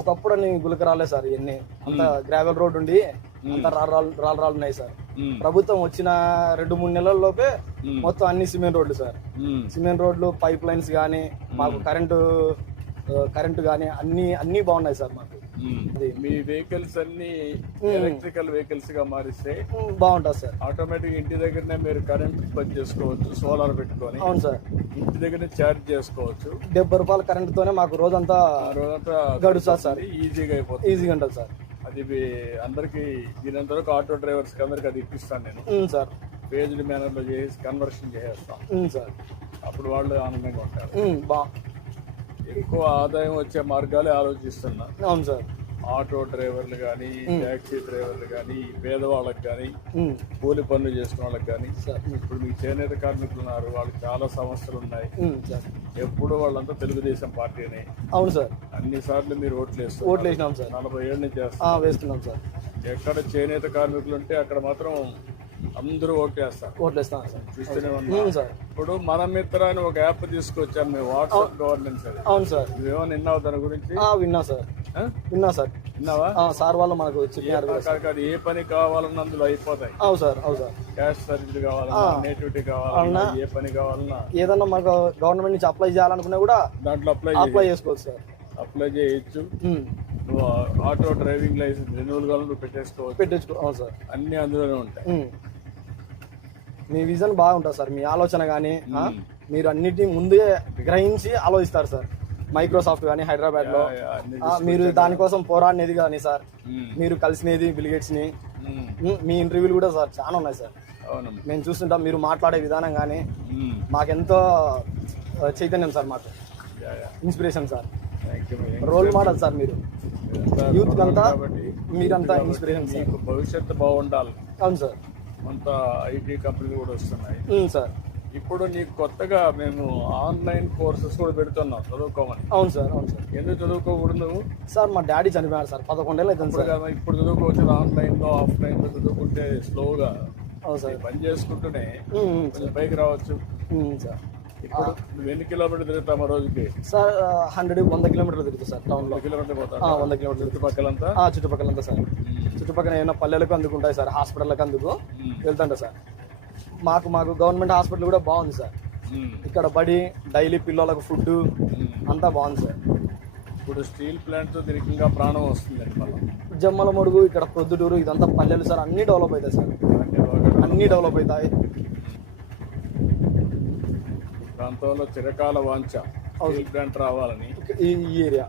ఒకప్పుడు అని గులకరాలే సార్ ఇవన్నీ అంత గ్రావెల్ రోడ్ ఉండి అంత రాళ్ళు ఉన్నాయి సార్. ప్రభుత్వం వచ్చిన 2-3 నెలల్లోపే మొత్తం అన్ని సిమెంట్ రోడ్లు సార్. సిమెంట్ రోడ్లు, పైప్ లైన్స్ గానీ, మాకు కరెంటు గానీ అన్ని బాగున్నాయి సార్. మాకు మీ వెహికల్స్ అన్ని ఎలక్ట్రికల్ వెహికల్స్ గా మారిస్తే బాగుంటుంది సార్. ఆటోమేటిక్ ఇంటి దగ్గరనే మీరు కరెంట్ పని చేసుకోవచ్చు, సోలార్ పెట్టుకొని. అవును సార్, ఇంటి దగ్గర ఛార్జ్ చేసుకోవచ్చు. 70 రూపాయల కరెంట్ తోనే మాకు రోజంతా గడుస్తుంది సార్. ఈజీగా అయిపోతుంది, ఈజీగా ఉంటుంది సార్. అది అందరికి దీనంత వరకు ఆటో డ్రైవర్స్ కి అందరికి అది ఇప్పిస్తాను నేను సార్. పేజ్డ్ మేనర్ లో చేసి కన్వర్షన్ చేస్తాం సార్. అప్పుడు వాళ్ళు ఆనందంగా ఉంటారు. ఎక్కువ ఆదాయం వచ్చే మార్గాలే ఆలోచిస్తున్నా. అవును సార్. ఆటో డ్రైవర్లు కానీ, ట్యాక్సీ డ్రైవర్లు కానీ, పేదవాళ్ళకి కానీ, కూలి పనులు చేసుకున్న వాళ్ళకి కానీ. ఇప్పుడు మీకు చేనేత కార్మికులు ఉన్నారు, వాళ్ళకి చాలా సమస్యలు ఉన్నాయి. ఎప్పుడు వాళ్ళంతా తెలుగుదేశం పార్టీనే. అవును సార్. అన్ని సార్లు మీరు ఓట్లు వేసినాం సార్. 40 ఏళ్ళ నుంచి వేస్తున్నాం సార్. ఎక్కడ చేనేత కార్మికులు ఉంటే అక్కడ మాత్రం అందరూ ఓట్లేస్తారు. చూస్తూనే ఉన్నాం సార్. ఇప్పుడు మన మిత్ర అని ఒక యాప్ తీసుకొచ్చాం మేము, వాట్సాప్ గవర్నెన్స్. అవును సార్. నువ్వేమో విన్నావు దాని గురించి? విన్నా సార్. విన్నావా? సార్ వాళ్ళు మనకు చెప్పారు. అది ఏ పని కావాలన్నా అందులో అయిపోతాయి. అవును సార్. అవును సార్. క్యాష్ సర్వీస్ కావాలన్నా, నేటివిటీ కావాలన్నా, ఏ పని కావాలన్నా, ఏదన్నా మనకు గవర్నమెంట్ నుంచి అప్లై చేయాలనుకున్నా కూడా దాంట్లో అప్లై చేసుకోవచ్చు సార్. అప్లై చేయొచ్చు. నువ్వు ఆటో డ్రైవింగ్ లైసెన్స్ రెన్యూవల్ కావాలని పెట్టేసుకోవచ్చు. అవును సార్. అన్ని అందులోనే ఉంటాయి. మీ విజన్ బాగుంటుంది సార్. మీ ఆలోచన కానీ మీరు అన్నిటిని ముందే గ్రహించి ఆలోచిస్తారు సార్. మైక్రోసాఫ్ట్ కానీ హైదరాబాద్ లో మీరు దానికోసం పోరాడినది కానీ సార్, మీరు కలిసినది బిల్గేట్స్ ని, మీ ఇంటర్వ్యూలు కూడా సార్ చాలా ఉన్నాయి సార్. మేము చూస్తుంటాం. మీరు మాట్లాడే విధానం కానీ మాకెంతో చైతన్యం సార్, మాకు inspiration sir, role model sir. మీరు యూత్ అంతా మీరంతా ఇన్స్పిరేషన్ సార్. భవిష్యత్తు బాగుండాలి. అవును సార్. అంతా ఐటీ కంపెనీలు కూడా వస్తున్నాయి సార్. ఇప్పుడు నీకు కొత్తగా మేము ఆన్లైన్ కోర్సెస్ కూడా పెడుతున్నాం చదువుకోమని. అవును సార్. అవును సార్. ఎందుకు చదువుకోకూడదు సార్? మా డాడీ చనిపోయారు సార్, 11 ఏళ్ళు అవుతుంది సార్. ఇప్పుడు చదువుకోవచ్చు. ఆన్లైన్ లో, ఆఫ్లైన్ లో చదువుకుంటే స్లోగా పని చేసుకుంటూనే పైకి రావచ్చు సార్. ఇప్పుడు నువ్వు ఎన్ని కిలోమీటర్లు తిరుగుతామా రోజుకి? సార్ 100 కిలోమీటర్లు తిరుగుతా సార్. టౌన్ లో 100 కిలోమీటర్లు పోతా. 100 కిలోమీటర్లు చుట్టుపక్కలంతా సార్. చుట్టుపక్కల ఏమైనా పల్లెలకు అందుకుంటాయి సార్, హాస్పిటల్కి అందుకు వెళ్తుంటా సార్. మాకు గవర్నమెంట్ హాస్పిటల్ కూడా బాగుంది సార్. ఇక్కడ బడి, డైలీ పిల్లలకు ఫుడ్ అంతా బాగుంది సార్. ఇప్పుడు స్టీల్ ప్లాంట్ తో దీనికి ఇంకా ప్రాణం వస్తుందండి. మళ్ళీ జమ్మల మడుగు, ఇక్కడ ప్రొద్దుటూరు, ఇదంతా పల్లెలు సార్. అన్ని డెవలప్ అవుతాయి సార్, అన్ని డెవలప్ అవుతాయి. ప్రాంతంలో చిరకాల వాంఛ స్టీల్ ప్లాంట్ రావాలని ఈ ఏరియా